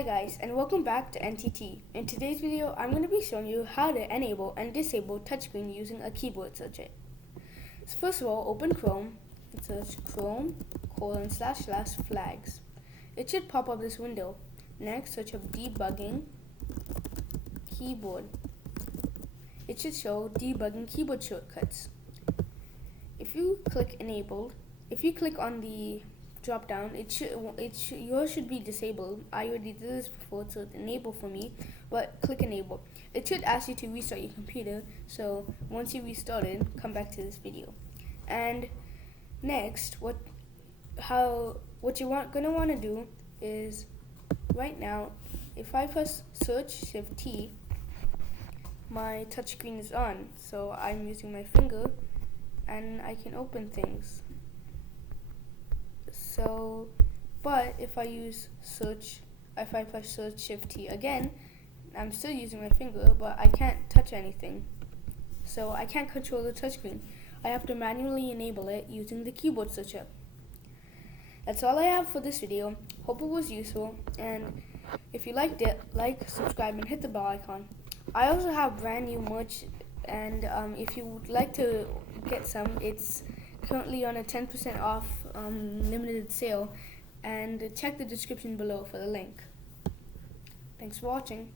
Hi guys, and welcome back to NTT. In today's video, I'm going to be showing you how to enable and disable touchscreen using a keyboard circuit. So first of all, open Chrome and search Chrome://flags. It should pop up this window. Next, search up debugging keyboard. It should show debugging keyboard shortcuts. If you click enabled, if you click on the drop down, yours should be disabled. I already did this before, so it's enable for me, but click enable. It should ask you to restart your computer, so once you restart it, come back to this video. And next, what you're gonna want to do is, right now, if I press search shift T, my touchscreen is on, so I'm using my finger and I can open things. So, but if I press search shift T again, I'm still using my finger, but I can't touch anything. So I can't control the touchscreen. I have to manually enable it using the keyboard switcher. That's all I have for this video. Hope it was useful, and if you liked it, like, subscribe, and hit the bell icon. I also have brand new merch, and if you would like to get some, it's currently on a 10% off limited sale, and check the description below for the link. Thanks for watching.